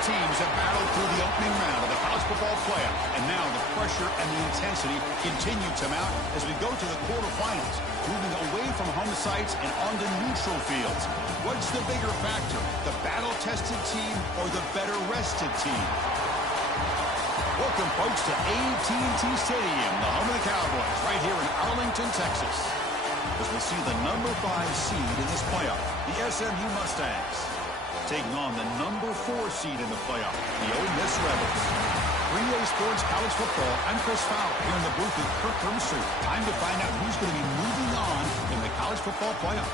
teams have battled through the opening round of the college football playoff, and now the pressure and the intensity continue to mount as we go to the quarterfinals, moving away from home sites and onto neutral fields. What's the bigger factor, the battle-tested team or the better-rested team? Welcome, folks, to AT&T Stadium, the home of the Cowboys, right here in Arlington, Texas, as we see the number 5 seed in this playoff, the SMU Mustangs, taking on the number 4 seed in the playoff, the Ole Miss Rebels. 3A Sports College Football, I'm Chris Fowler, here in the booth with Kirk Hermstreet. Time to find out who's going to be moving on in the college football playoff.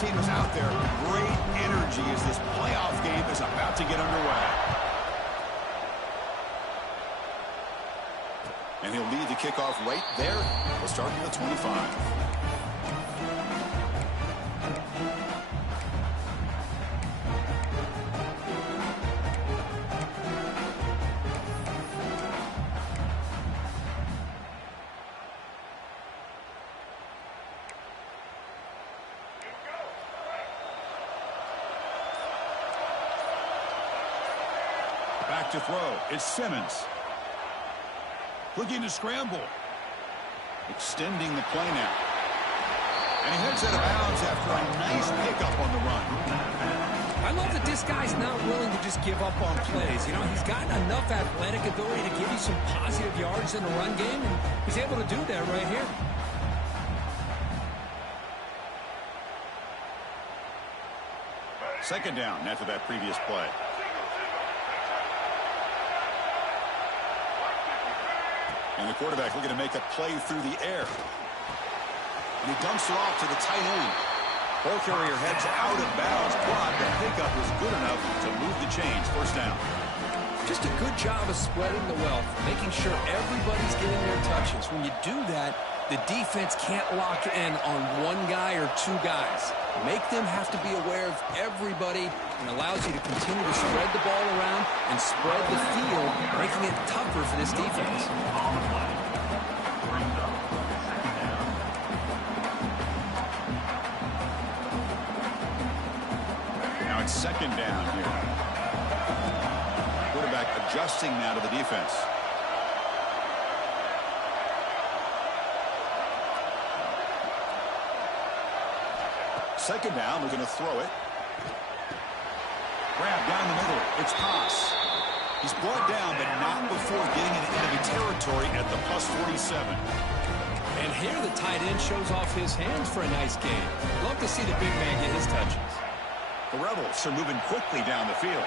Team is out there. Great energy as this playoff game is about to get underway. And he'll lead the kickoff right there. We'll start at the 25. Back to throw. It's Simmons. Looking to scramble. Extending the play now. And he heads out of bounds after a nice pickup on the run. I love that this guy's not willing to just give up on plays. You know, he's got enough athletic ability to give you some positive yards in the run game, and he's able to do that right here. Second down after that previous play. And the quarterback looking to make a play through the air. And he dumps it off to the tight end. Ball carrier heads out of bounds, but the pickup was good enough to move the chains. First down. Just a good job of spreading the wealth, making sure everybody's getting their touches. When you do that, the defense can't lock in on one guy or two guys. Make them have to be aware of everybody, and allows you to continue to spread the ball around and spread the field, making it tougher for this defense. Now it's second down here. Quarterback adjusting now to the defense. Second down, looking to throw it. Grab down the middle. It's Pass. He's brought down, but not before getting into enemy territory at the +47. And here the tight end shows off his hands for a nice gain. Love to see the big man get his touches. The Rebels are moving quickly down the field.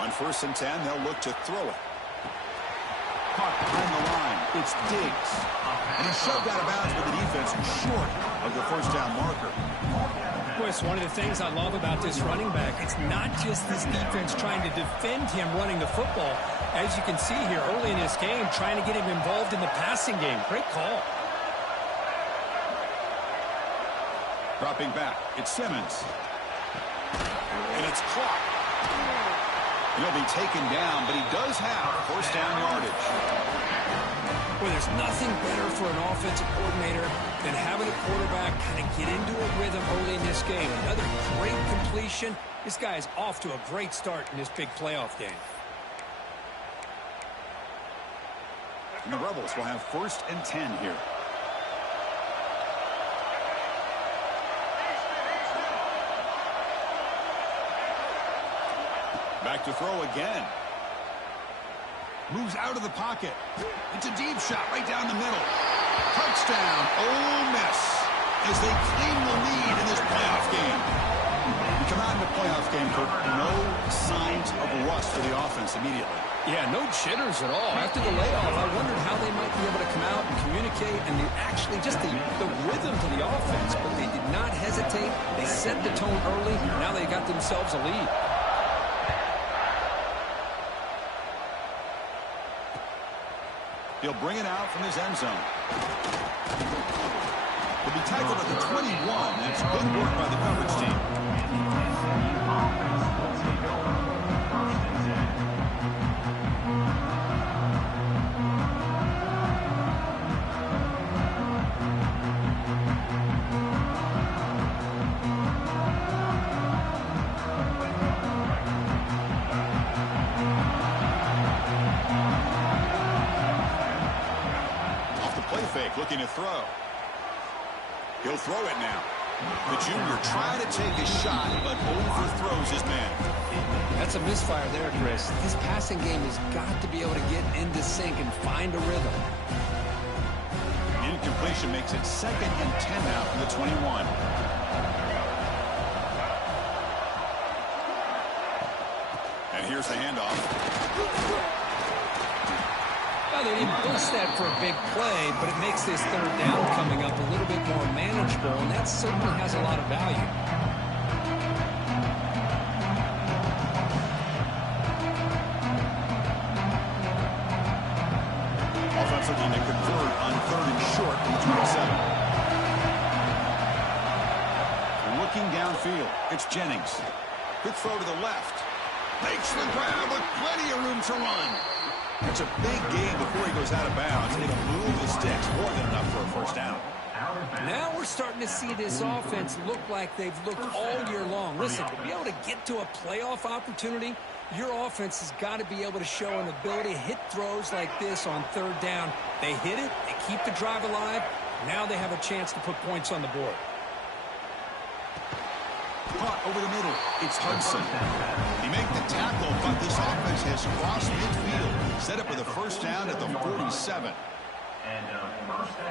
On 1st and 10, they'll look to throw it. Caught behind the line. It's Diggs. And he's shoved out of bounds with the defense short of the first down marker. Chris, one of the things I love about this running back, it's not just this defense trying to defend him running the football. As you can see here early in this game, trying to get him involved in the passing game. Great call. Dropping back. It's Simmons. And it's caught. He'll be taken down, but he does have first down yardage. Well, there's nothing better for an offensive coordinator than having a quarterback kind of get into a rhythm early in this game. Another great completion. This guy is off to a great start in this big playoff game. And the Rebels will have 1st and 10 here. Back to throw again. Moves out of the pocket. It's a deep shot right down the middle. Touchdown, Ole Miss, as they claim the lead in this playoff game. We come out in the playoff game, Kirk, no signs of rust for the offense immediately. Yeah, no jitters at all. After the layoff, I wondered how they might be able to come out and communicate and actually just the rhythm to the offense. But they did not hesitate. They set the tone early. Now they got themselves a lead. He'll bring it out from his end zone. He'll be tackled at the 21. That's good work by the coverage team. Looking to throw. He'll throw it now. The junior trying to take a shot, but overthrows his man. That's a misfire there, Chris. This passing game has got to be able to get into sync and find a rhythm. Incompletion makes it 2nd and 10 now from the 21. And here's the handoff. Well, they didn't boost that for a big play, but it makes this 3rd down coming up a little bit more manageable, and that certainly has a lot of value. Offense looking to convert on 3rd and short from the 27. Looking downfield, it's Jennings. Good throw to the left. Makes the grab with plenty of room to run. It's a big gain before he goes out of bounds, and he can move the sticks more than enough for a 1st down. Now we're starting to see this offense look like they've looked all year long. Listen, to be able to get to a playoff opportunity, your offense has got to be able to show an ability to hit throws like this on 3rd down. They hit it, they keep the drive alive. Now they have a chance to put points on the board. Caught over the middle. It's Hudson. He made the tackle, but this offense has crossed midfield. Set up with a 1st down at the 47.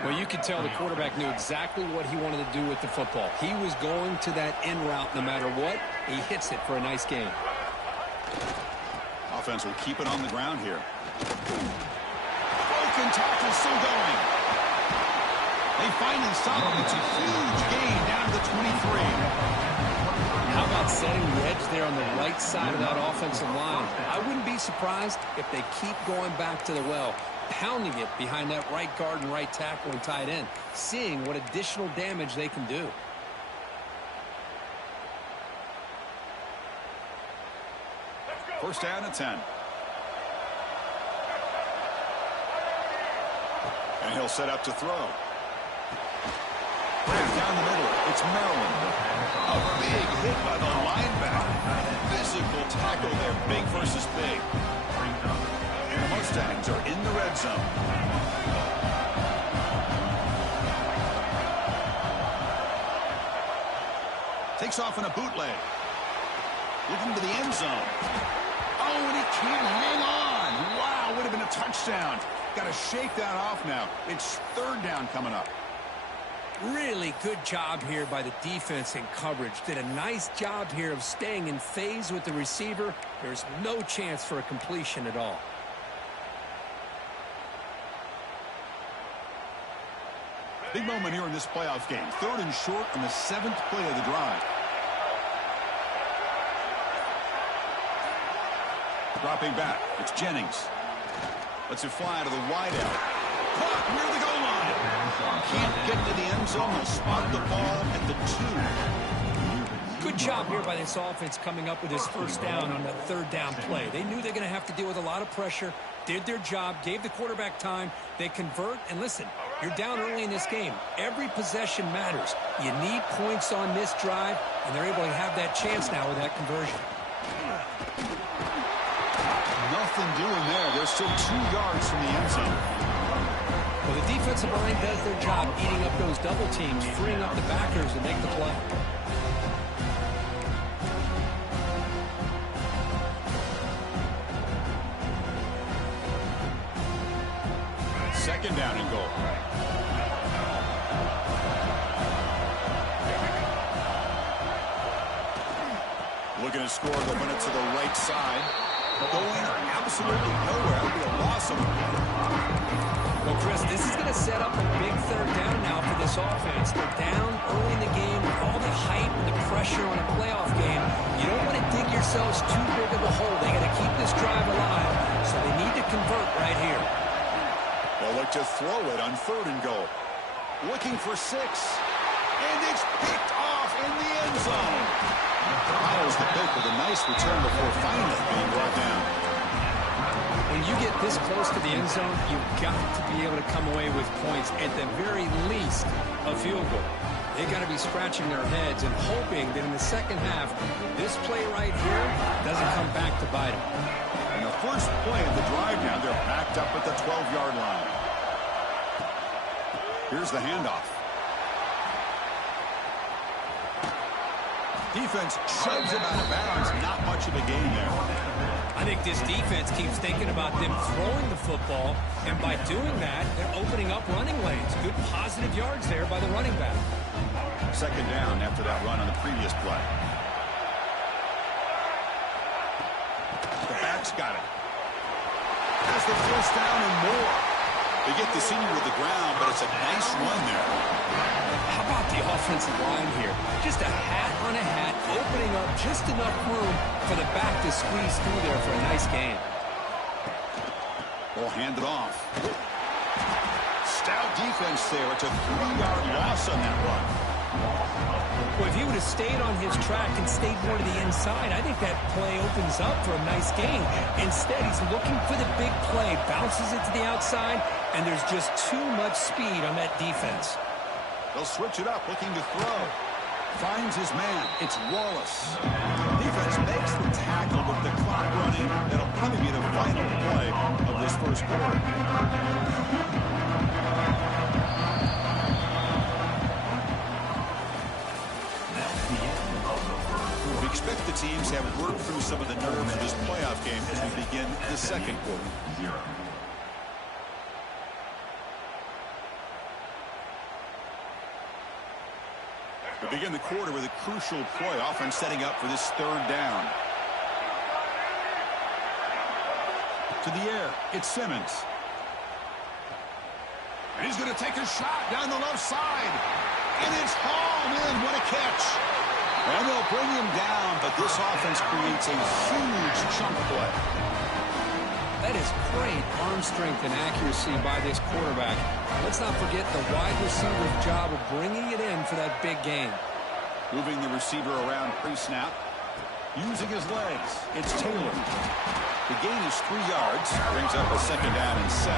Well, you could tell the quarterback knew exactly what he wanted to do with the football. He was going to that in route no matter what. He hits it for a nice gain. Offense will keep it on the ground here. Broken tackle still going. They finally stop him. It's a huge gain down to the 23. How about setting the edge there on the right side of that offensive line? I wouldn't be surprised if they keep going back to the well, pounding it behind that right guard and right tackle and tight end, seeing what additional damage they can do. First down at 10. And he'll set up to throw. Down the middle, it's Maryland. A big hit by the linebacker. Physical tackle there, big versus big. And the Mustangs are in the red zone. Takes off in a bootleg. Looking to the end zone. Oh, and he can't hang on. Wow, would have been a touchdown. Got to shake that off now. It's 3rd down coming up. Really good job here by the defense in coverage. Did a nice job here of staying in phase with the receiver. There's no chance for a completion at all. Big moment here in this playoff game. 3rd and short on the 7th play of the drive. Dropping back. It's Jennings. Lets it fly to the wideout. Caught near the goal line. Can't get to the end zone. They'll spot the ball at the 2. Good job here by this offense coming up with his 1st down on the 3rd down play. They knew they're going to have to deal with a lot of pressure, did their job, gave the quarterback time. They convert, and listen, you're down early in this game. Every possession matters. You need points on this drive, and they're able to have that chance now with that conversion. Nothing doing there. They're still 2 yards from the end zone. Well, the defensive line does their job eating up those double teams, freeing up the backers to make the play. Second down and goal. Looking to score, they'll run it to the right side. Going absolutely nowhere. It'll be a loss of Well, Chris, this is going to set up a big 3rd down now for this offense. They're down early in the game with all the hype and the pressure on a playoff game. You don't want to dig yourselves too big of a hole. They got to keep this drive alive, so they need to convert right here. They'll look to throw it on 3rd and goal. Looking for 6. And it's picked off in the end zone. Follows the pick with a nice return before finally being brought down. When you get this close to the end zone, you've got to be able to come away with points, at the very least, a field goal. They've got to be scratching their heads and hoping that in the second half, this play right here doesn't come back to bite them. And the first play of the drive now, they're backed up at the 12-yard line. Here's the handoff. Defense shoves him out of bounds. Not much of a gain there. I think this defense keeps thinking about them throwing the football, and by doing that, they're opening up running lanes. Good positive yards there by the running back. 2nd down after that run on the previous play. The back's got it. Has the first down and more. They get the senior to the ground, but it's a nice run there. How about the offensive line here? Just a hat on a hat, opening up just enough room for the back to squeeze through there for a nice gain. We'll hand it off. Stout defense there. It's a 3-yard loss on that run. Well, if he would have stayed on his track and stayed more to the inside, I think that play opens up for a nice gain. Instead, he's looking for the big play, bounces it to the outside, and there's just too much speed on that defense. They'll switch it up, looking to throw. Finds his man. It's Wallace. Defense makes the tackle with the clock running. That'll probably be the final play of this first quarter. We expect the teams have worked through some of the nerves of this playoff game as we begin the second quarter. We begin the quarter with a crucial play, offense setting up for this 3rd down. To the air, it's Simmons. And he's going to take a shot down the left side. And it's hauled in. What a catch. And they'll bring him down, but this offense creates a huge chunk play. That is great arm strength and accuracy by this quarterback. Let's not forget the wide receiver's job of bringing it in for that big gain. Moving the receiver around pre-snap. Using his legs. It's Taylor. The gain is 3 yards. Brings up a 2nd down and 7.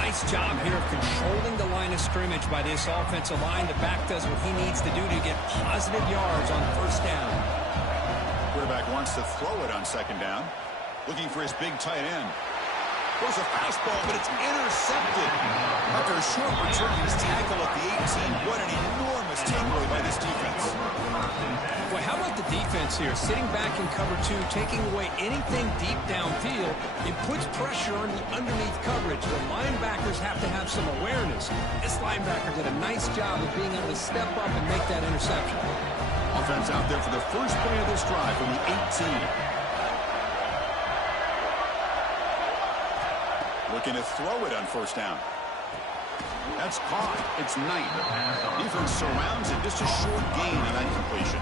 Nice job here of controlling the line of scrimmage by this offensive line. The back does what he needs to do to get positive yards on 1st down. Quarterback wants to throw it on 2nd down. Looking for his big tight end. Throws a fastball, but it's intercepted. After a short return, he's tackled at the 18. What an enormous takeaway by this defense. Well, how about the defense here? Sitting back in cover 2, taking away anything deep downfield. It puts pressure on the underneath coverage. The linebackers have to have some awareness. This linebacker did a nice job of being able to step up and make that interception. Offense out there for the first play of this drive from the 18. Looking to throw it on 1st down. That's caught. It's Knight. Defense surrounds it. Just a short gain on that completion.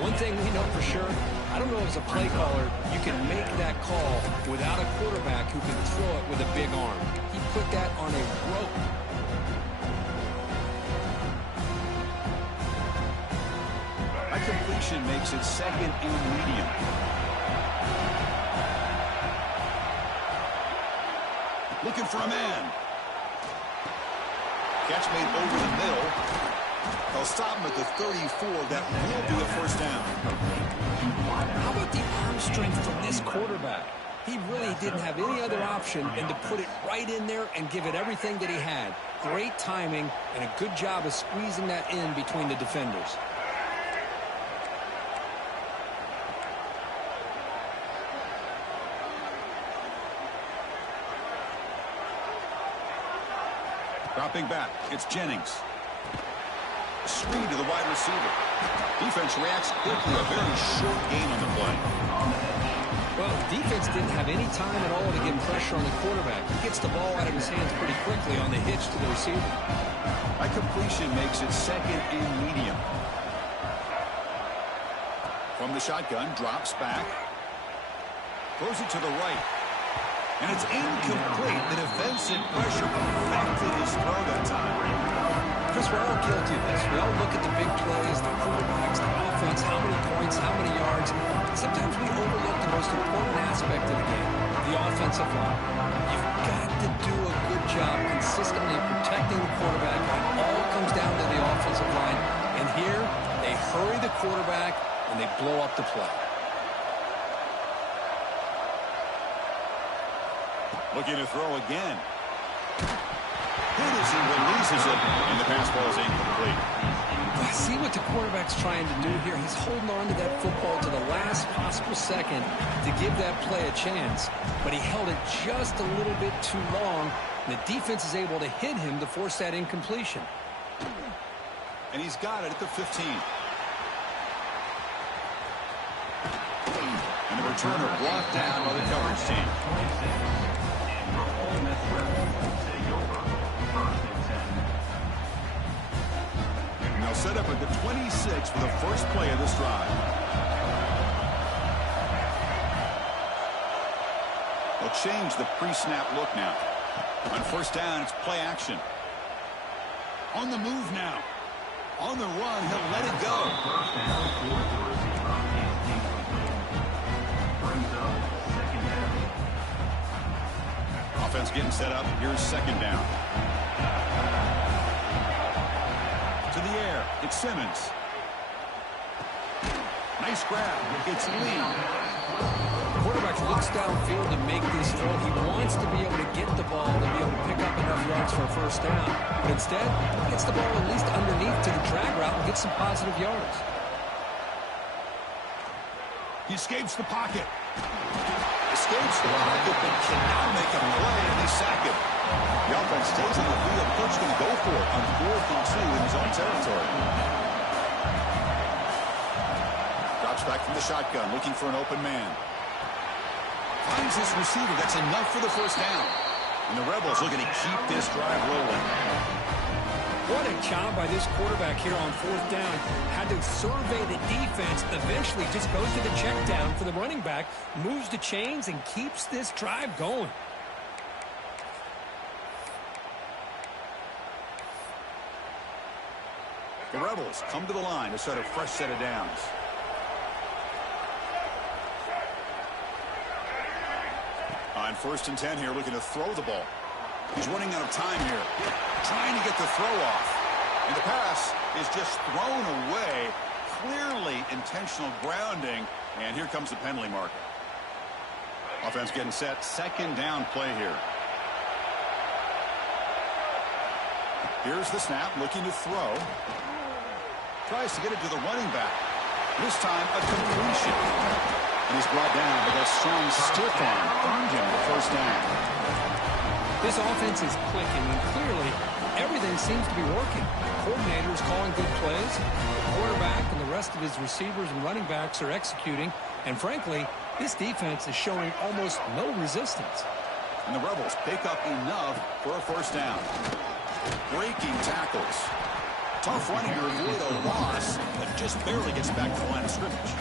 One thing we know for sure, I don't know as a play caller, you can make that call without a quarterback who can throw it with a big arm. He put that on a rope. That completion makes it 2nd and medium. Looking for a man. Catch made over the middle. They'll stop him at the 34. That will be a 1st down. How about the arm strength from this quarterback? He really didn't have any other option than to put it right in there and give it everything that he had. Great timing and a good job of squeezing that in between the defenders. Dropping back, it's Jennings. Screen to the wide receiver. Defense reacts quickly, a very short gain on the play. Well, defense didn't have any time at all to get pressure on the quarterback. He gets the ball out of his hands pretty quickly on the hitch to the receiver. That completion makes it 2nd and medium. From the shotgun, drops back. Throws it to the right. And it's incomplete. The defensive pressure affected his throw that time. Chris, we're all guilty of this. We all look at the big plays, the quarterbacks, the offense, how many points, how many yards. Sometimes we overlook the most important aspect of the game, the offensive line. You've got to do a good job consistently protecting the quarterback. It all comes down to the offensive line. And here, they hurry the quarterback and they blow up the play. Looking to throw again. Hit as he releases it, and the pass ball is incomplete. See what the quarterback's trying to do here. He's holding on to that football to the last possible second to give that play a chance, but he held it just a little bit too long. The defense is able to hit him to force that incompletion. And he's got it at the 15. And the returner brought down by the coverage team. Now set up at the 26 for the first play of this drive. They'll change the pre-snap look now. On first down, it's play action. On the move now. On the run, he'll let it go. Offense getting set up. Here's second down. To the air. It's Simmons. Nice grab. It's Lee. The quarterback looks downfield to make this throw. He wants to be able to get the ball to be able to pick up enough yards for a first down. But instead, he gets the ball at least underneath to the drag route and gets some positive yards. He escapes the pocket. Escapes the pocket, but cannot make a play, and they sack it. The offense stays on the field. The coach going to go for it on 4th and 2 in his own territory. Drops back from the shotgun, looking for an open man. Finds this receiver. That's enough for the first down. And the Rebels looking to keep this drive rolling. What a job by this quarterback here on 4th down. Had to survey the defense. Eventually just goes to the check down for the running back. Moves the chains and keeps this drive going. The Rebels come to the line to set a fresh set of downs. On 1st and 10 here, looking to throw the ball. He's running out of time here. Trying to get the throw off. And the pass is just thrown away. Clearly intentional grounding. And here comes the penalty marker. Offense getting set. Second down play here. Here's the snap. Looking to throw. Tries to get it to the running back. This time a completion. And he's brought down, but that strong stiff arm earned him the first down. This offense is clicking, and clearly everything seems to be working. The coordinator is calling good plays. The quarterback and the rest of his receivers and running backs are executing. And frankly, this defense is showing almost no resistance. And the Rebels pick up enough for a first down. Breaking tackles. Tough running to avoid a loss, but just barely gets back to the line of scrimmage.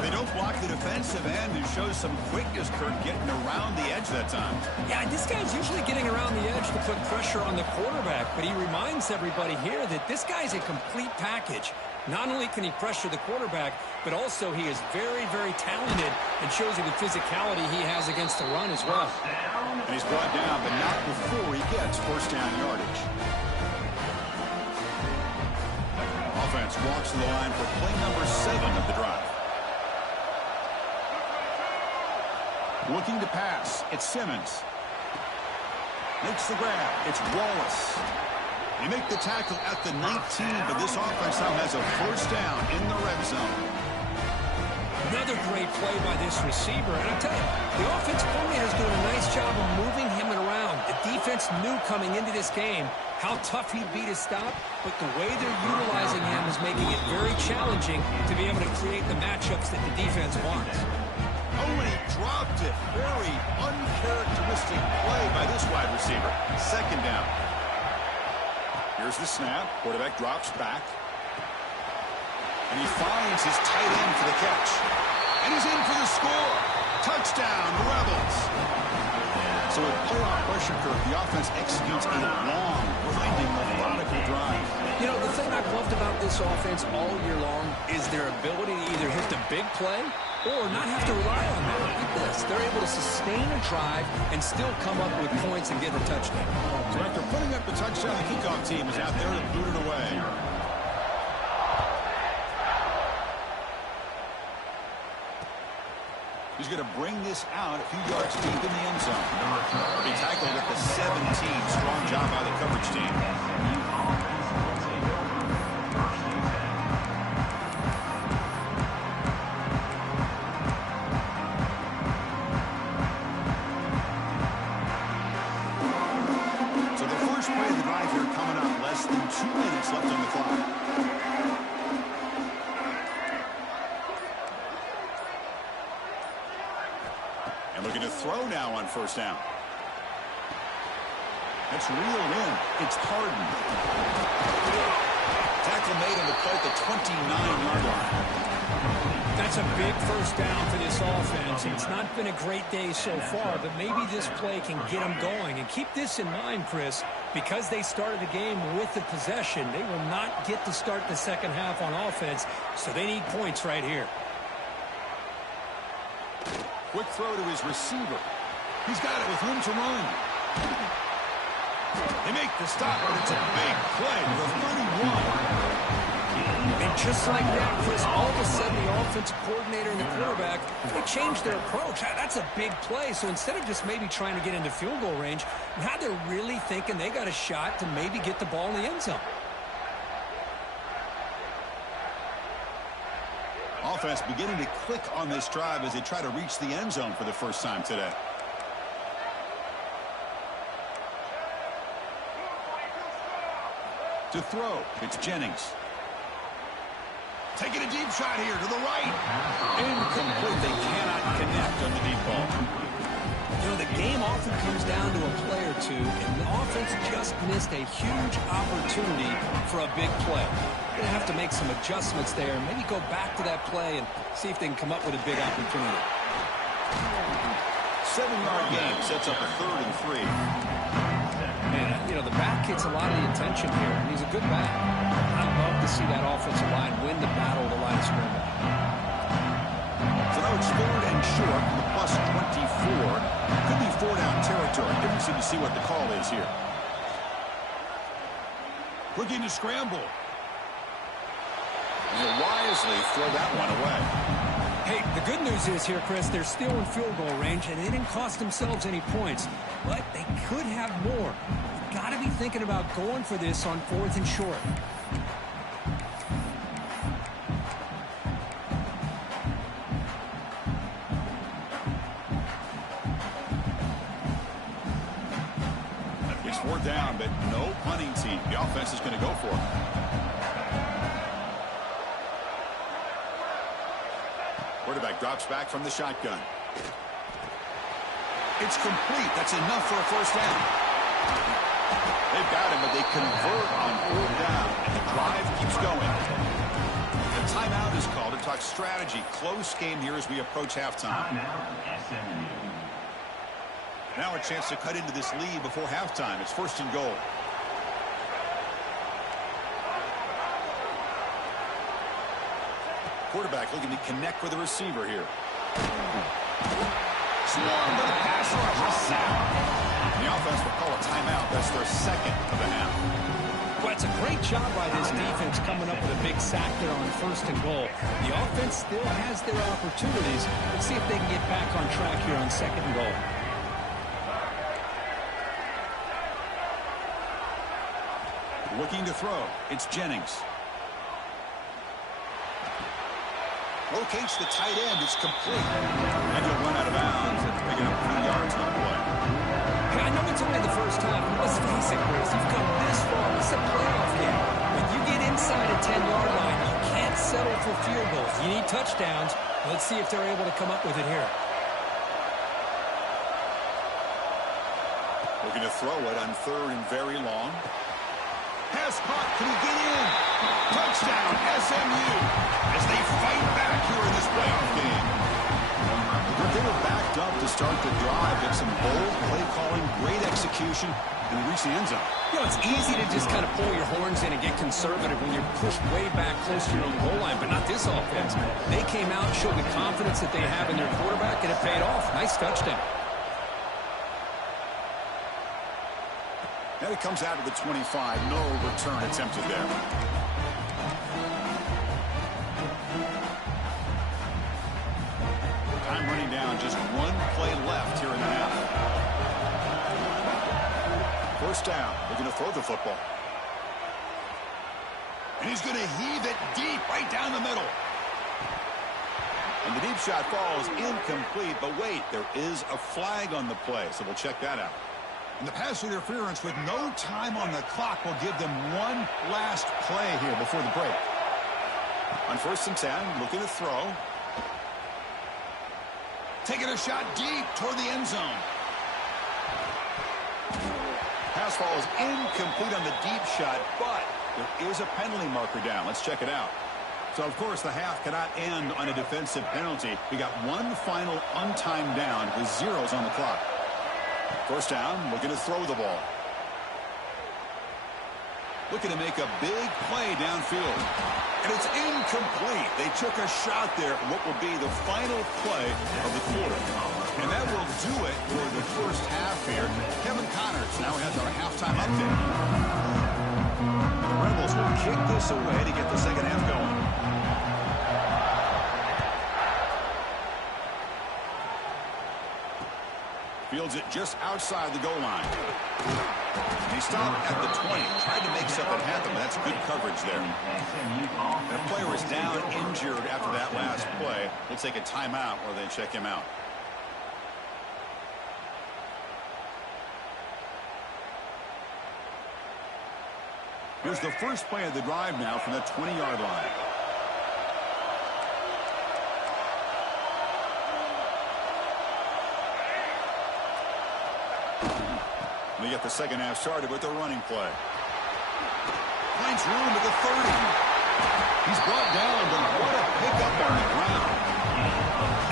They don't block the defensive end, who shows some quickness, Kirk, getting around the edge that time. Yeah, this guy's usually getting around the edge to put pressure on the quarterback, but he reminds everybody here that this guy's a complete package. Not only can he pressure the quarterback, but also he is very, very talented and shows you the physicality he has against the run as well. And he's brought down, but not before he gets first down yardage. Offense walks to the line for play number 7 of the drive. Looking to pass. It's Simmons. Makes the grab. It's Wallace. They make the tackle at the 19, but this offense now has a first down in the red zone. Another great play by this receiver. And I tell you, the offense coordinator is doing a nice job of moving him around. The defense knew coming into this game how tough he'd be to stop, but the way they're utilizing him is making it very challenging to be able to create the matchups that the defense wants. Oh, and he dropped it. Very uncharacteristic play by this wide receiver. Second down. Here's the snap. Quarterback drops back. And he finds his tight end for the catch. And he's in for the score. Touchdown, Rebels. So with playoff pressure curve, the offense executes a long, winding, methodical drive. You know, the thing I've loved about this offense all year long is their ability to either hit the big play or not have to rely on that. Look at this. They're able to sustain a drive and still come up with points and get a touchdown. So after putting up the touchdown, the kickoff team is out there to boot it away. He's going to bring this out a few yards deep in the end zone. He tackled at the 17. Strong job by the coverage team. So the first play of the drive here coming up. Less than 2 minutes left on the clock. And looking to throw now on first down. That's reeled in. It's Harden. Tackle made on the play at the 29-yard line. That's a big first down for this offense. It's not been a great day so far, but maybe this play can get them going. And keep this in mind, Chris, because they started the game with the possession, they will not get to start the second half on offense, so they need points right here. Quick throw to his receiver. He's got it with room to run. They make the stop, but it's a big play to the 31. And just like that, Chris, all of a sudden the offensive coordinator and the quarterback, they changed their approach. That's a big play. So instead of just maybe trying to get into field goal range, now they're really thinking they got a shot to maybe get the ball in the end zone. Offense beginning to click on this drive as they try to reach the end zone for the first time today. To throw, it's Jennings. Taking a deep shot here to the right. Incomplete. They cannot connect on the deep ball. You know, the game often comes down to a play or two, and the offense just missed a huge opportunity for a big play. They're going to have to make some adjustments there, maybe go back to that play and see if they can come up with a big opportunity. 7-yard gain sets up a 3rd and 3. Man, you know, the back gets a lot of the attention here, and he's a good back. I love to see that offensive line win the battle of the line of scrimmage. So now it's 3rd and short, the plus 24. Could be 4-down territory. Interesting to see what the call is here. Looking to scramble. And he'll wisely throw that one away. Hey, the good news is here, Chris, they're still in field goal range, and they didn't cost themselves any points. But they could have more. You've got to be thinking about going for this on 4th and short. It's 4th down, but no punting team. The offense is going to go for it. Quarterback drops back from the shotgun. It's complete. That's enough for a first down. They've got him, but they convert on 4th down, and the drive keeps going. The timeout is called to talk strategy. Close game here as we approach halftime. Now a chance to cut into this lead before halftime. It's 1st and goal. Quarterback looking to connect with the receiver here. Swarmed with a pass rush. A sack. The offense will call a timeout. That's their 2nd of the half. Well, it's a great job by this defense coming up with a big sack there on 1st and goal. The offense still has their opportunities. Let's see if they can get back on track here on 2nd and goal. Looking to throw. It's Jennings. Locates the tight end. It's complete. And he'll run out of bounds and pick up 2 yards on the play. Hey, I know it's only the first time, but let's face it, Chris. You've come this far. It's a playoff game. When you get inside a 10-yard line, you can't settle for field goals. You need touchdowns. Let's see if they're able to come up with it here. Looking to throw it on 3rd and very long. Pass caught. Can he get in? Touchdown, SMU, as they fight back here in this playoff game. They were backed up to start the drive, but some bold play calling, great execution, and they reached the end zone. You know, it's easy to just kind of pull your horns in and get conservative when you're pushed way back close to your own goal line, but not this offense. They came out, showed the confidence that they have in their quarterback, and it paid off. Nice touchdown. Now he comes out of the 25. No return attempted there. Time running down. Just one play left here in the half. First down. They're going to throw the football. And he's going to heave it deep right down the middle. And the deep shot falls incomplete. But wait, there is a flag on the play, so we'll check that out. And the pass interference with no time on the clock will give them one last play here before the break. On 1st and 10, looking to throw. Taking a shot deep toward the end zone. Pass falls incomplete on the deep shot, but there is a penalty marker down. Let's check it out. So, of course, the half cannot end on a defensive penalty. We got one final untimed down with zeros on the clock. First down, looking to throw the ball. Looking to make a big play downfield. And it's incomplete. They took a shot there at what will be the final play of the quarter. And that will do it for the first half here. Kevin Connors now has our halftime update. The Rebels will kick this away to get the second half going. Fields it just outside the goal line. He stopped at the 20. Tried to make something happen, but that's good coverage there. That player is down injured after that last play. We'll take a timeout while they check him out. Here's the first play of the drive now from the 20-yard line. They get the second half started with the running play. Finds room at the 30. He's brought down, but what a pickup on the ground.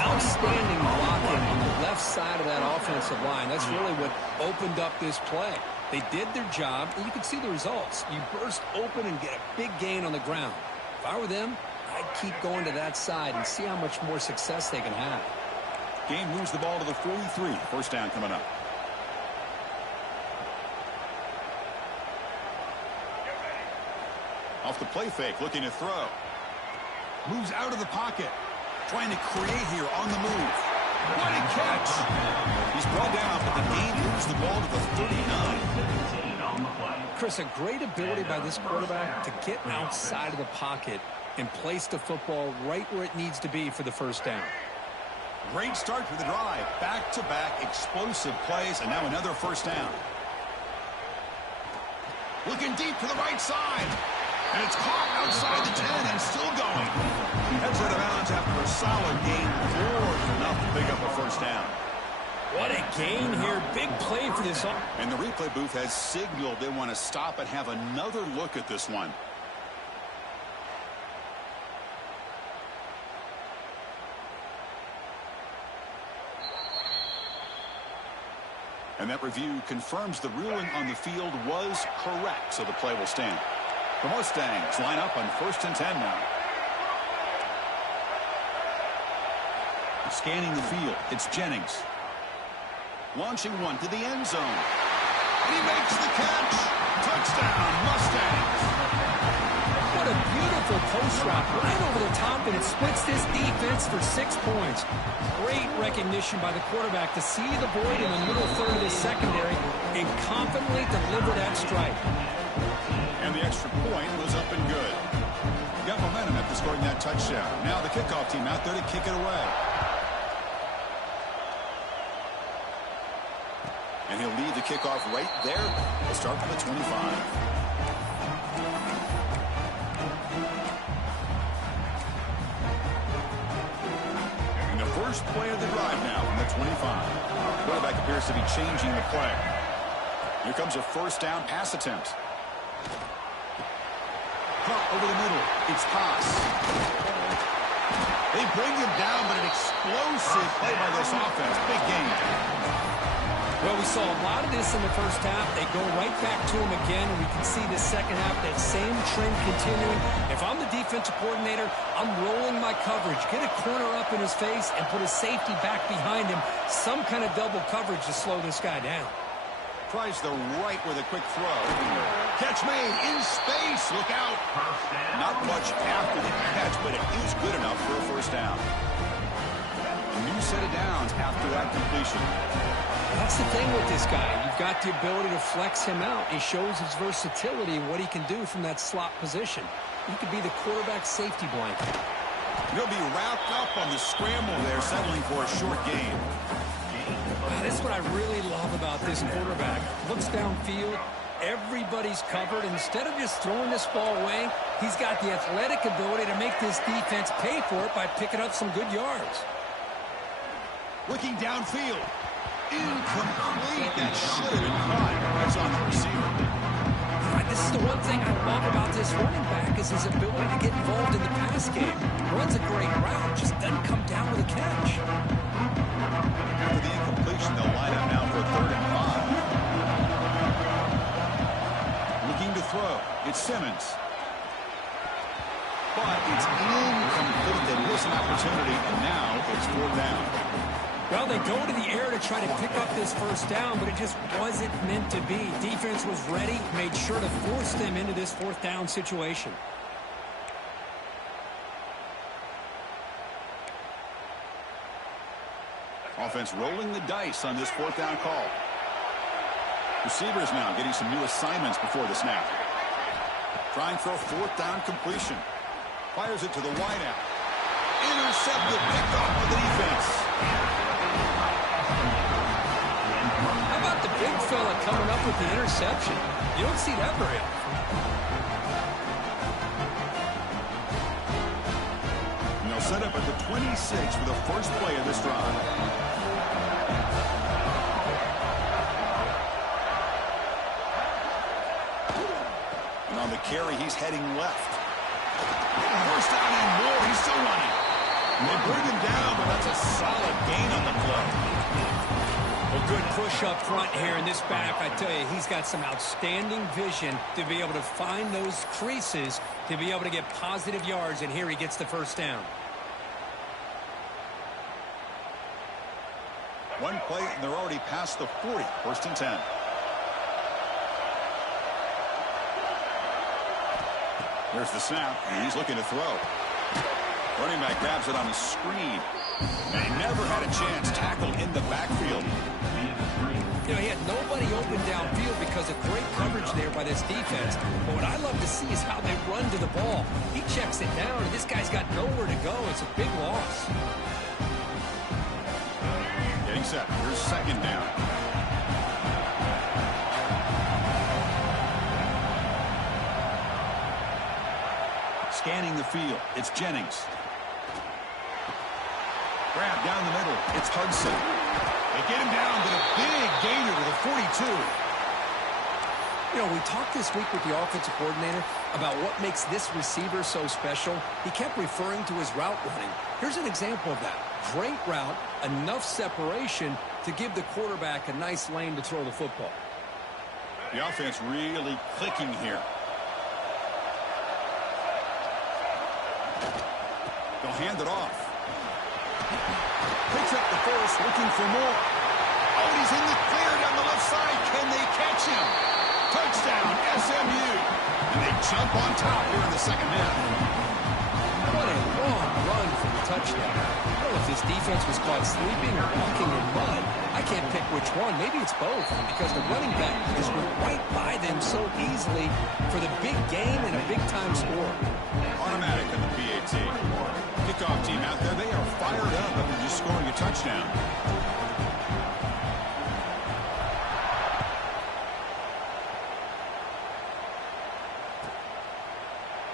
Outstanding blocking on the left side of that offensive line. That's really what opened up this play. They did their job, and you can see the results. You burst open and get a big gain on the ground. If I were them, I'd keep going to that side and see how much more success they can have. Game moves the ball to the 43. First down coming up. Off the play fake, looking to throw. Moves out of the pocket. Trying to create here on the move. What a catch! He's brought down, but the game moves the ball to the 39. Chris, a great ability by this quarterback to get outside of the pocket and place the football right where it needs to be for the first down. Great start for the drive. Back-to-back explosive plays, and now another first down. Looking deep to the right side. And it's caught outside the 10 and still going. Heads out of bounds after a solid gain. More than enough to pick up a first down. What a gain here. Big play for this. And the replay booth has signaled they want to stop and have another look at this one. And that review confirms the ruling on the field was correct, so the play will stand. The Mustangs line up on 1st and 10 now. Scanning the field, it's Jennings. Launching one to the end zone. He makes the catch. Touchdown, Mustangs. What a beautiful post route right over the top, and it splits this defense for 6 points. Great recognition by the quarterback to see the void in the middle third of the secondary and confidently deliver that strike. And the extra point was up and good. Got momentum after scoring that touchdown. Now the kickoff team out there to kick it away. And he'll lead the kickoff right there. We'll start from the 25. And the first play of the drive now from the 25. Quarterback appears to be changing the play. Here comes a first down pass attempt. Caught over the middle. It's Haas. They bring him down, but an explosive play by this offense. Big game. Well, we saw a lot of this in the first half. They go right back to him again, and we can see the second half, that same trend continuing. If I'm the defensive coordinator, I'm rolling my coverage. Get a corner up in his face and put a safety back behind him. Some kind of double coverage to slow this guy down. Tries the right with a quick throw. Catch made in space. Look out. Not much after the catch, but it is good enough for a first down. A new set of downs after that completion. That's the thing with this guy. You've got the ability to flex him out. He shows his versatility and what he can do from that slot position. He could be the quarterback safety blanket. He'll be wrapped up on the scramble there, settling for a short gain. This is what I really love about this quarterback. Looks downfield. Everybody's covered. Instead of just throwing this ball away, he's got the athletic ability to make this defense pay for it by picking up some good yards. Looking downfield. Incomplete. That should have been caught. That's on the receiver. This is the one thing I love about this running back is his ability to get involved in the pass game. Runs a great route, just doesn't come down with a catch. After the incompletion, they'll line up now for a 3rd and 5. Looking to throw. It's Simmons. But it's incomplete. They miss an opportunity, and now it's 4th down. Well, they go to the air to try to pick up this first down, but it just wasn't meant to be. Defense was ready, made sure to force them into this 4th down situation. Offense rolling the dice on this 4th down call. Receivers now getting some new assignments before the snap. Trying for a 4th down completion. Fires it to the wideout. Intercepted, picked off by the defense. How about the big fella coming up with the interception? You don't see that very often. And they'll set up at the 26 for the first play of this drive. And on the carry, he's heading left. First down and more. He's still running. And they bring him down, but that's a solid gain on the play. Well, good push up front here in this back. I tell you, he's got some outstanding vision to be able to find those creases, to be able to get positive yards, and here he gets the first down. One play, and they're already past the 40. 1st and 10. There's the snap, and he's looking to throw. Running back grabs it on a screen. And he never had a chance tackled in the backfield. You know, he had nobody open downfield because of great coverage there by this defense. But what I love to see is how they run to the ball. He checks it down, and this guy's got nowhere to go. It's a big loss. Getting set. Here's 2nd down. Scanning the field. It's Jennings. Grab down the middle. It's Hudson. They get him down to the big gainer to the 42. You know, we talked this week with the offensive coordinator about what makes this receiver so special. He kept referring to his route running. Here's an example of that. Great route, enough separation to give the quarterback a nice lane to throw the football. The offense really clicking here. They'll hand it off. Picks up the first, looking for more. Oh, he's in the clear down the left side. Can they catch him? Touchdown, SMU. And they jump on top here in the 2nd half. What a long run for the touchdown. I don't know if this defense was caught sleeping or walking in mud. I can't pick which one. Maybe it's both, because the running back just went right by them so easily for the big gain and a big-time score. Automatic in the PAT. Kickoff team out there, they are fired up after just scoring a touchdown.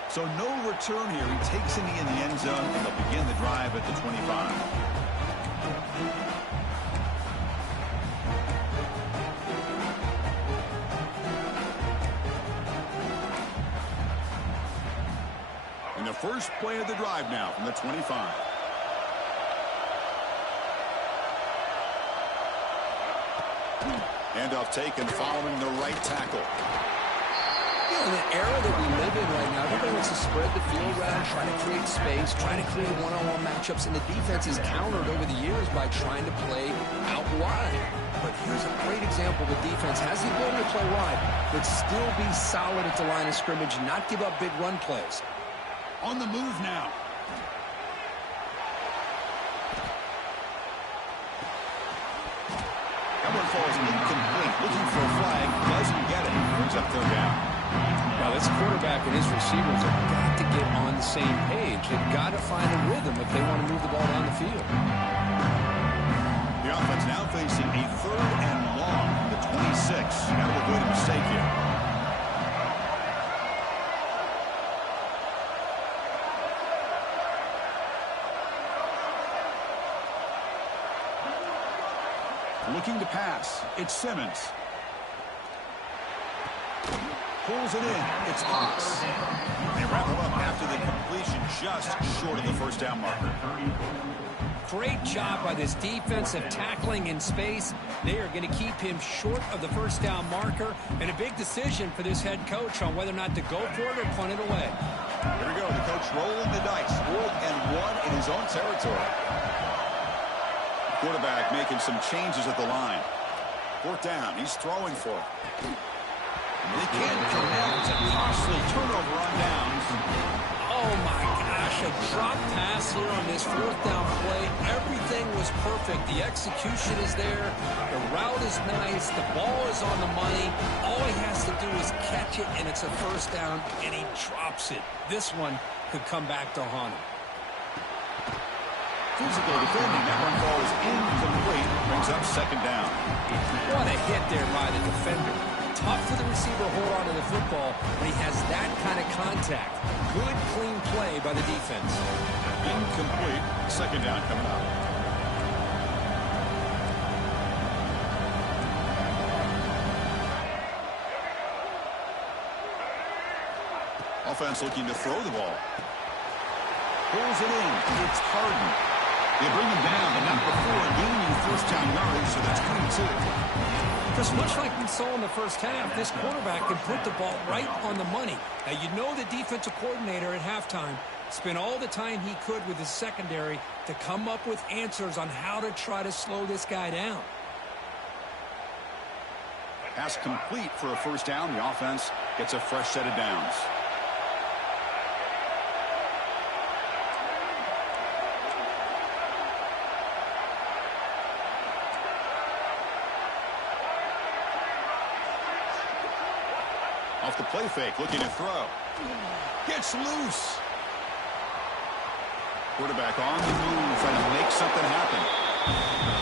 So no return here. He takes it in the end zone, and they'll begin the drive at the 25. And the first play of the drive now from the 25. Handoff taken following the right tackle. You know, in the era that we live in right now, everybody wants to spread the field around, trying to create space, trying to create one-on-one matchups, and the defense is countered over the years by trying to play out wide. But here's a great example. The defense has the ability to play wide, but still be solid at the line of scrimmage and not give up big run plays. On the move now. That one falls incomplete. Looking for a flag. Doesn't get it. Brings up third down. Now, this quarterback and his receivers have got to get on the same page. They've got to find a rhythm if they want to move the ball down the field. The offense now facing a third and long. The 26. Got to avoid a mistake here. Looking to pass. It's Simmons. Pulls it in. It's Haas. They wrap him up after the completion, just short of the first down marker. Great job by this defensive tackling in space. They are going to keep him short of the first down marker, and a big decision for this head coach on whether or not to go for it or punt it away. Here we go. The coach rolling the dice. 4th and 1 in his own territory. Quarterback making some changes at the line. 4th down. He's throwing for it. They can't connect. A costly turnover on downs. Oh, my gosh. A drop pass here on this 4th down play. Everything was perfect. The execution is there. The route is nice. The ball is on the money. All he has to do is catch it, and it's a first down, and he drops it. This one could come back to haunt him. Physical defending. That one falls incomplete. Brings up second down. What a hit there by the defender. Tough for the receiver to hold on to the football when he has that kind of contact. Good, clean play by the defense. Incomplete. Second down coming up. Offense looking to throw the ball. Pulls it in. It's Harden. They bring him down, but not before gaining first down yards, so that's 22. Just much like we saw in the first half, this quarterback can put the ball right on the money. Now, you know the defensive coordinator at halftime spent all the time he could with his secondary to come up with answers on how to try to slow this guy down. Pass complete for a first down. The offense gets a fresh set of downs. Off the play fake, looking to throw. Gets loose. Quarterback on the move, trying to make something happen.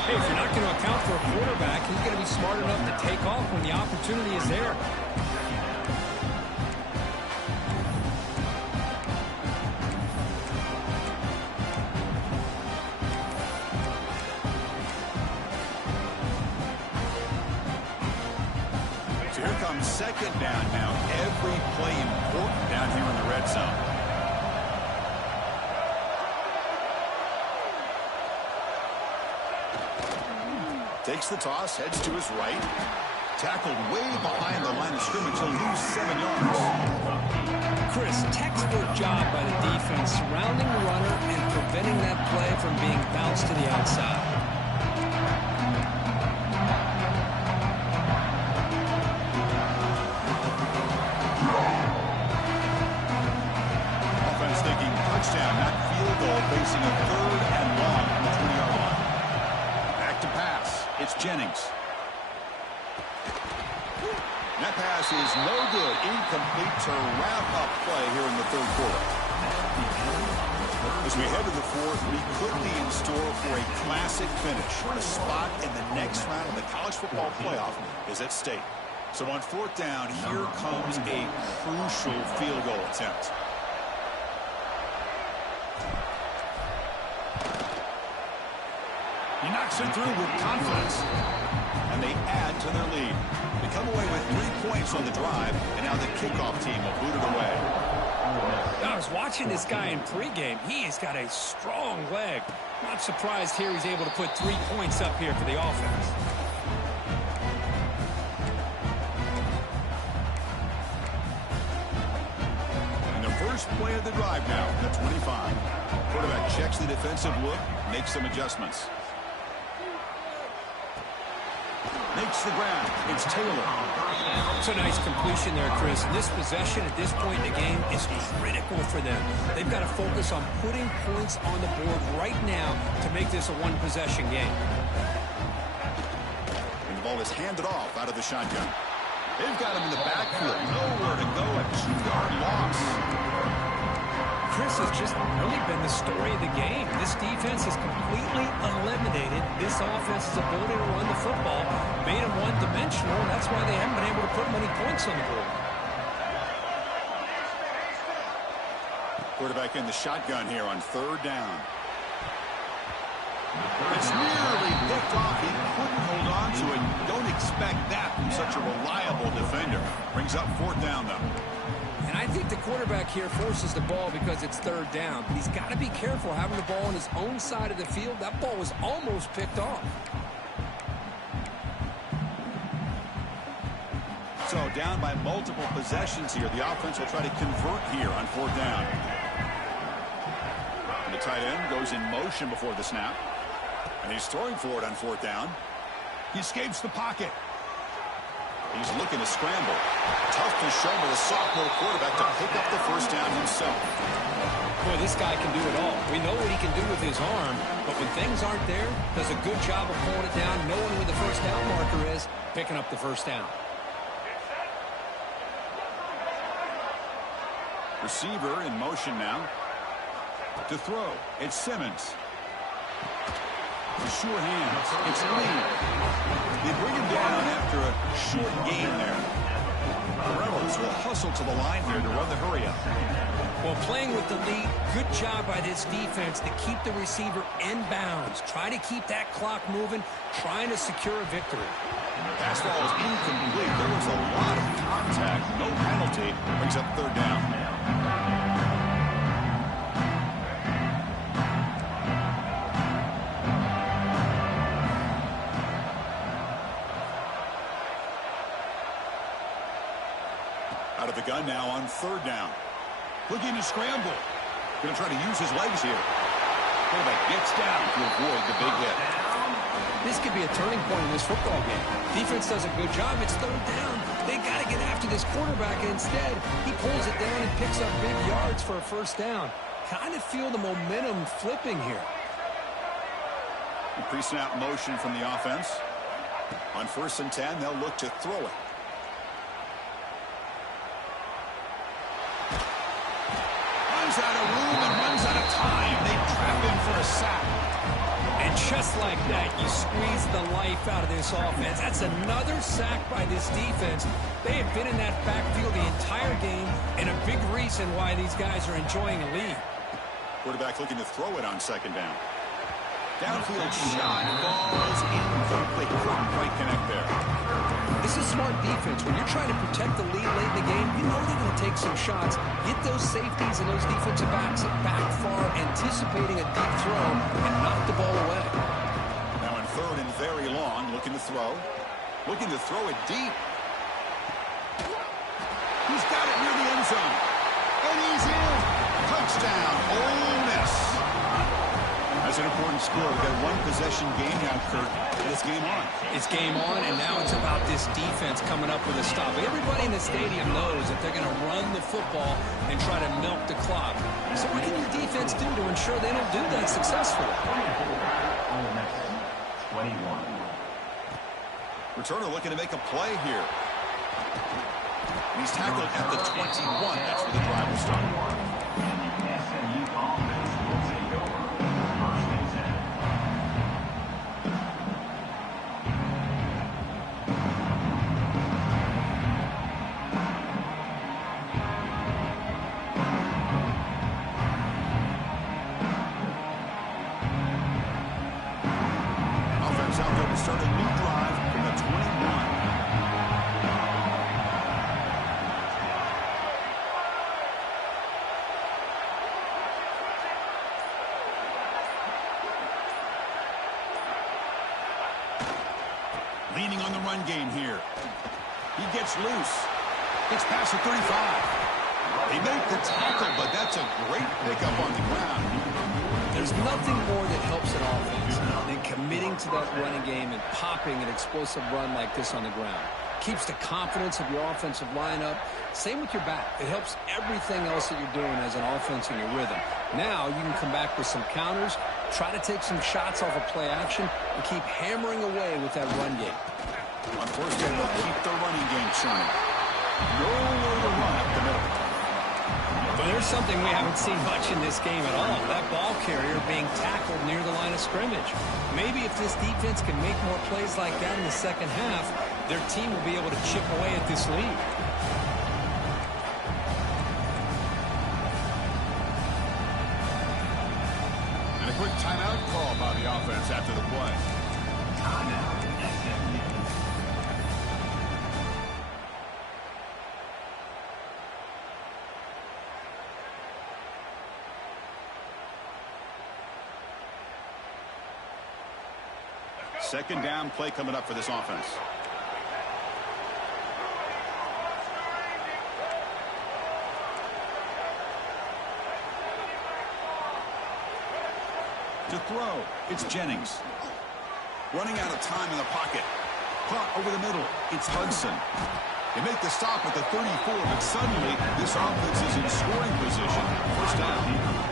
Hey, if you're not going to account for a quarterback, he's going to be smart enough to take off when the opportunity is there. So here comes second down now. Every play important down here in the red zone. Takes the toss, heads to his right. Tackled way behind the line of scrimmage. He'll lose 7 yards. Chris, textbook job by the defense, surrounding the runner and preventing that play from being bounced to the outside. Offense thinking touchdown, not field goal, facing a third and long on the 20-yard line. Back to pass. It's Jennings. That pass is no good. Incomplete to wrap up play here in the third quarter. As we head to the fourth, we could be in store for a classic finish. A spot in the next round of the college football playoff is at stake. So on fourth down, here comes a crucial field goal attempt. He knocks it through with confidence. And they add to their lead. They come away with 3 points on the drive, and now the kickoff team will boot it away. I was watching this guy in pregame. He has got a strong leg. Not surprised here he's able to put 3 points up here for the offense. First play of the drive now, the 25. Quarterback checks the defensive look, makes some adjustments. Makes the grab. It's Taylor. It's a nice completion there, Chris. And this possession at this point in the game is critical for them. They've got to focus on putting points on the board right now to make this a one-possession game. And the ball is handed off out of the shotgun. They've got him in the backfield. Nowhere to go. A 2-yard loss. Chris has just really been the story of the game. This defense has completely eliminated this offense's ability to run the football, made them one-dimensional, and that's why they haven't been able to put many points on the board. Quarterback in the shotgun here on 3rd down. It's nearly picked off. He couldn't hold on to it. Don't expect that from such a reliable defender. Brings up 4th down, though. And I think the quarterback here forces the ball because it's 3rd down. But he's got to be careful having the ball on his own side of the field. That ball was almost picked off. So down by multiple possessions here. The offense will try to convert here on 4th down. And the tight end goes in motion before the snap. And he's throwing for it on 4th down. He escapes the pocket. He's looking to scramble. Toughness shown by the sophomore quarterback to pick up the 1st down himself. Boy, this guy can do it all. We know what he can do with his arm, but when things aren't there, does a good job of pulling it down, knowing where the 1st down marker is, picking up the 1st down. Receiver in motion now. To throw, it's Simmons. Sure hands. It's Lee. They bring him down after a short gain there. Reynolds will hustle to the line here to run the hurry up. Well, playing with the lead, good job by this defense to keep the receiver in bounds. Try to keep that clock moving, trying to secure a victory. Pass ball is incomplete. There was a lot of contact. No penalty. Brings up 3rd down. Out of the gun now on 3rd down. Looking to scramble. Going to try to use his legs here. Quarterback gets down to avoid the big hit. This could be a turning point in this football game. Defense does a good job. It's 3rd down. They got to get after this quarterback, and instead, he pulls it down and picks up big yards for a 1st down. Kind of feel the momentum flipping here. Pre-snap motion from the offense. On 1st and 10, they'll look to throw it. Runs out of room and runs out of time. They trap him for a sack. And just like that, you squeeze the life out of this offense. That's another sack by this defense. They have been in that backfield the entire game, and a big reason why these guys are enjoying a lead. Quarterback looking to throw it on 2nd down. Downfield shot falls incomplete. Couldn't quite connect there. This is smart defense. When you're trying to protect the lead late in the game, you know they're going to take some shots. Get those safeties and those defensive backs back far, anticipating a deep throw, and knock the ball away. Now on 3rd and very long, looking to throw. Looking to throw it deep. He's got it near the end zone. And he's in. Touchdown, Ole Miss. That's an important score. We've got one possession game now, Kurt, and it's game on. It's game on, and now it's about this defense coming up with a stop. Everybody in the stadium knows that they're going to run the football and try to milk the clock. So what can your defense do to ensure they don't do that successfully? Returner looking to make a play here. He's tackled at the 21. That's where the drive will start. Start a new drive from the 21. Leaning on the run game here. He gets loose. It's past the 35. They make the tackle, but that's a great pickup on the ground. There's nothing more that helps an offense than committing to that running game and popping an explosive run like this on the ground. Keeps the confidence of your offensive lineup. Same with your back. It helps everything else that you're doing as an offense in your rhythm. Now you can come back with some counters, try to take some shots off of play action, and keep hammering away with that run game. On first down, they'll keep the running game churning. Nowhere to run up the middle. But there's something we haven't seen much in this game at all. That ball carrier being tackled near the line of scrimmage. Maybe if this defense can make more plays like that in the second half, their team will be able to chip away at this lead. And a quick timeout call by the offense after the play. Timeout. Second down play coming up for this offense. To throw, it's Jennings. Running out of time in the pocket. Caught over the middle, it's Hudson. They make the stop at the 34, but suddenly this offense is in scoring position. First down.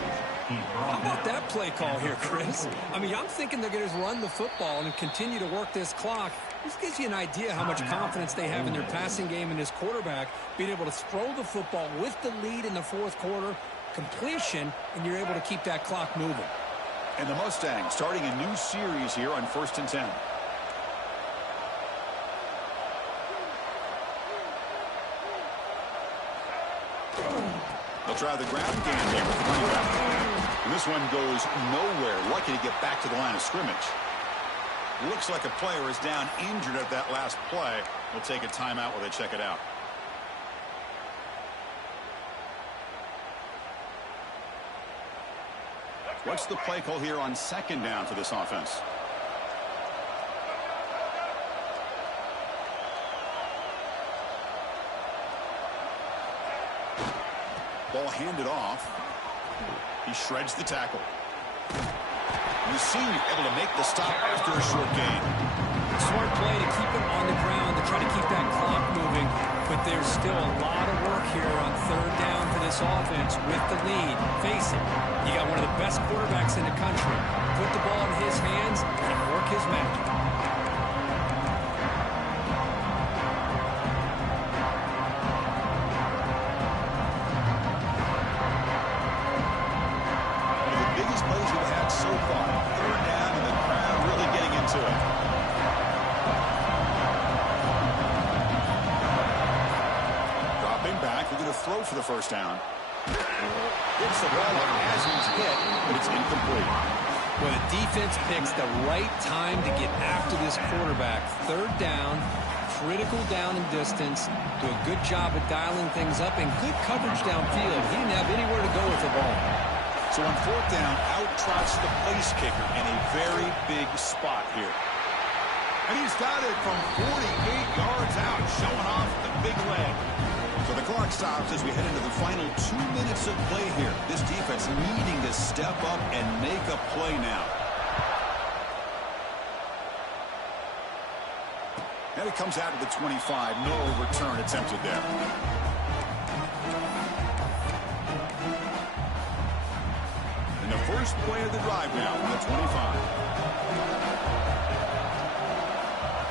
How about that play call here, Chris? I mean, I'm thinking they're going to run the football and continue to work this clock. This gives you an idea how much confidence they have in their passing game and this quarterback being able to throw the football with the lead in the fourth quarter, completion, and you're able to keep that clock moving. And the Mustangs starting a new series here on 1st and 10. They'll try the ground game here with the running back. And this one goes nowhere. Lucky to get back to the line of scrimmage. Looks like a player is down injured at that last play. We'll take a timeout while they check it out. What's the play call here on second down for this offense? Ball handed off. He shreds the tackle. And the senior able to make the stop after a short gain. Smart play to keep it on the ground to try to keep that clock moving. But there's still a lot of work here on third down for this offense with the lead. Face it, you got one of the best quarterbacks in the country. Put the ball in his hands and work his magic. Throw for the first down. Hits the ball as he's hit, but it's incomplete. Well, the defense picks the right time to get after this quarterback. Third down, critical down and distance. Do a good job of dialing things up and good coverage downfield. He didn't have anywhere to go with the ball. So on fourth down, out trots the place kicker in a very big spot here. And he's got it from 48 yards out, showing off the big leg. So the clock stops as we head into the final 2 minutes of play here. This defense needing to step up and make a play now. And it comes out of the 25. No return attempted there. And the first play of the drive now from the 25.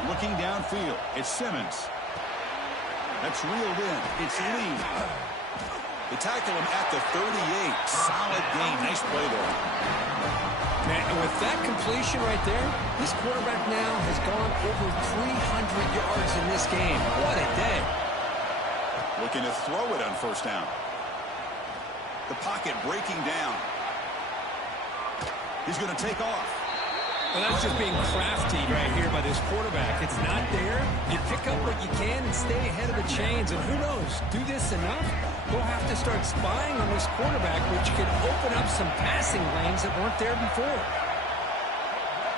Looking downfield, it's Simmons. That's reeled in. It's Lee. They tackle him at the 38. Solid gain. Nice play there. Man, and with that completion right there, this quarterback now has gone over 300 yards in this game. What a day. Looking to throw it on first down. The pocket breaking down. He's going to take off. Well, that's just being crafty right here by this quarterback. It's not there. You pick up what you can and stay ahead of the chains. And who knows, do this enough, we'll have to start spying on this quarterback, which could open up some passing lanes that weren't there before.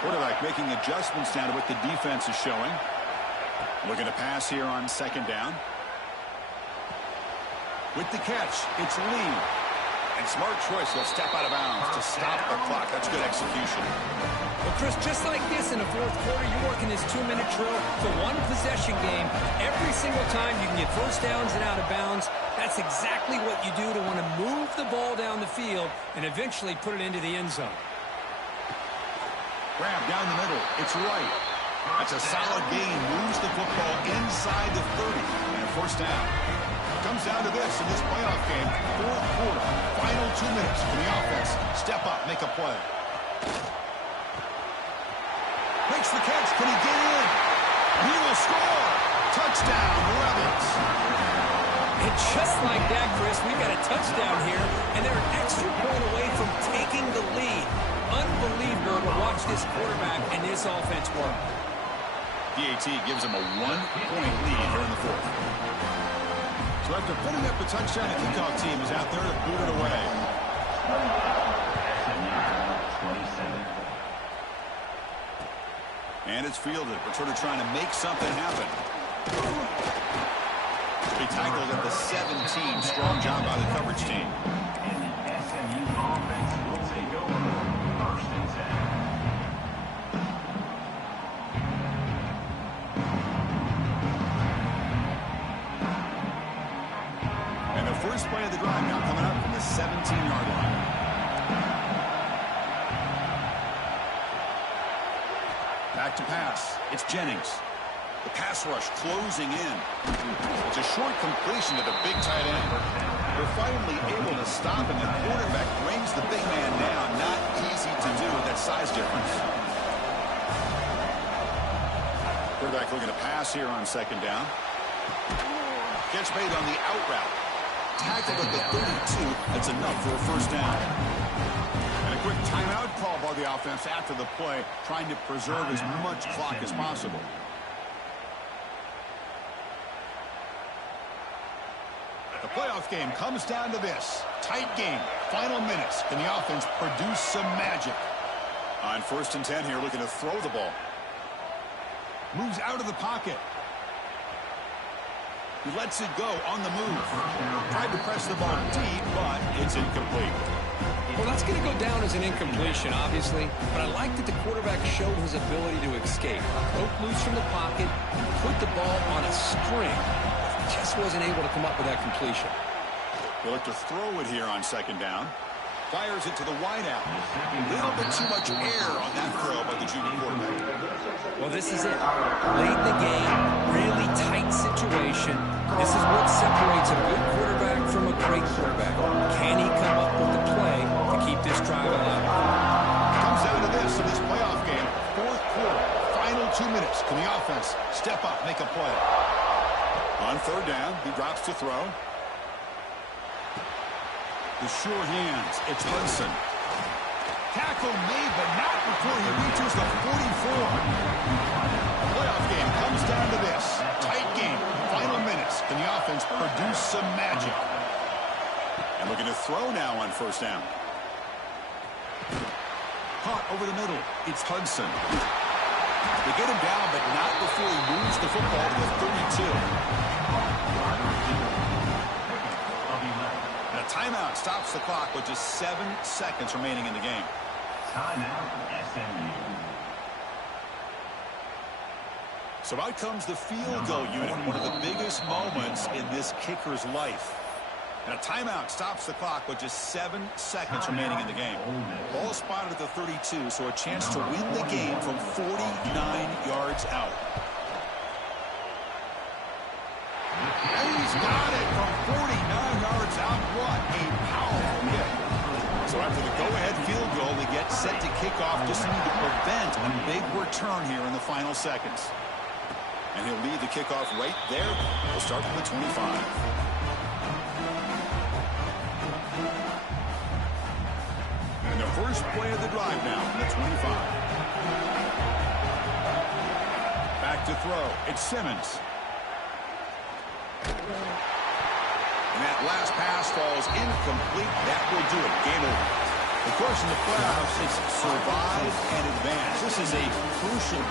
Quarterback making adjustments down to what the defense is showing. Looking to pass here on second down. With the catch, it's Lee. And smart choice, he'll step out of bounds to stop the clock. That's good execution. Well, Chris, just like this in the fourth quarter, you're working this 2-minute drill. It's a one-possession game. Every single time you can get first downs and out of bounds, that's exactly what you do to want to move the ball down the field and eventually put it into the end zone. Grab down the middle. It's right. That's a solid gain. Moves the football inside the 30 and a first down. Comes down to this in this playoff game. Fourth quarter. Final 2 minutes for the offense. Step up, make a play. Makes the catch. Can he get in? He will score. Touchdown, Rebels. And just like that, Chris, we've got a touchdown here, and they're an extra point away from taking the lead. Unbelievable to watch this quarterback and this offense work. PAT gives him a 1-point lead here in the fourth. So after putting up the touchdown, the kickoff team is out there to boot it away. And it's fielded. Returner trying to make something happen. He tackled at the 17. Strong job by the coverage team. SMU offense will take over first and 10. And the first play of the drive now coming up from the 17-yard line. Back to pass. It's Jennings. The pass rush closing in. It's a short completion to the big tight end. They're finally able to stop, and the quarterback brings the big man down. Not easy to do with that size difference. Quarterback looking to pass here on second down. Catch made on the out route. Tackled at the 32. That's enough for a first down. And a quick timeout call by the offense after the play, trying to preserve as much clock as possible. The playoff game comes down to this. Tight game. Final minutes. Can the offense produce some magic? On first and 10 here, looking to throw the ball. Moves out of the pocket. He lets it go on the move. Tried to press the ball deep, but it's incomplete. Well, that's going to go down as an incompletion, obviously, but I like that the quarterback showed his ability to escape. Broke loose from the pocket and put the ball on a string. Just wasn't able to come up with that completion. He'll look to throw it here on second down. Fires it to the wideout. A little bit too much air on that throw by the junior quarterback. Well, this is it. Late in the game, really tight situation. This is what separates a good quarterback from a great quarterback. Can he come up with the play to keep this drive alive? Comes down to this in this playoff game. Fourth quarter, final 2 minutes. Can the offense step up, make a play? On third down, he drops to throw. The sure hands, it's Hudson. Tackle made, but not before he reaches the 44. The playoff game comes down to this. Tight game, final minutes. Can the offense produce some magic? And looking to throw now on first down. Caught over the middle, it's Hudson. They get him down, but not before he moves the football to the 32. And a timeout stops the clock with just 7 seconds remaining in the game. Timeout, SMU. So out comes the field goal unit, one of the biggest moments in this kicker's life. And a timeout stops the clock with just 7 seconds remaining in the game. Ball spotted at the 32, so a chance to win the game from 49 yards out. And he's got it from 49 yards out. What a powerful hit. So after the go-ahead field goal, they get set to kick off. Just need to prevent a big return here in the final seconds. And he'll lead the kickoff right there. We'll start from the 25. And the first play of the drive now from the 25. Back to throw. It's Simmons. And that last pass falls incomplete. That will do it. Game over. Of course, in the playoffs, it's survive and advance. This is a crucial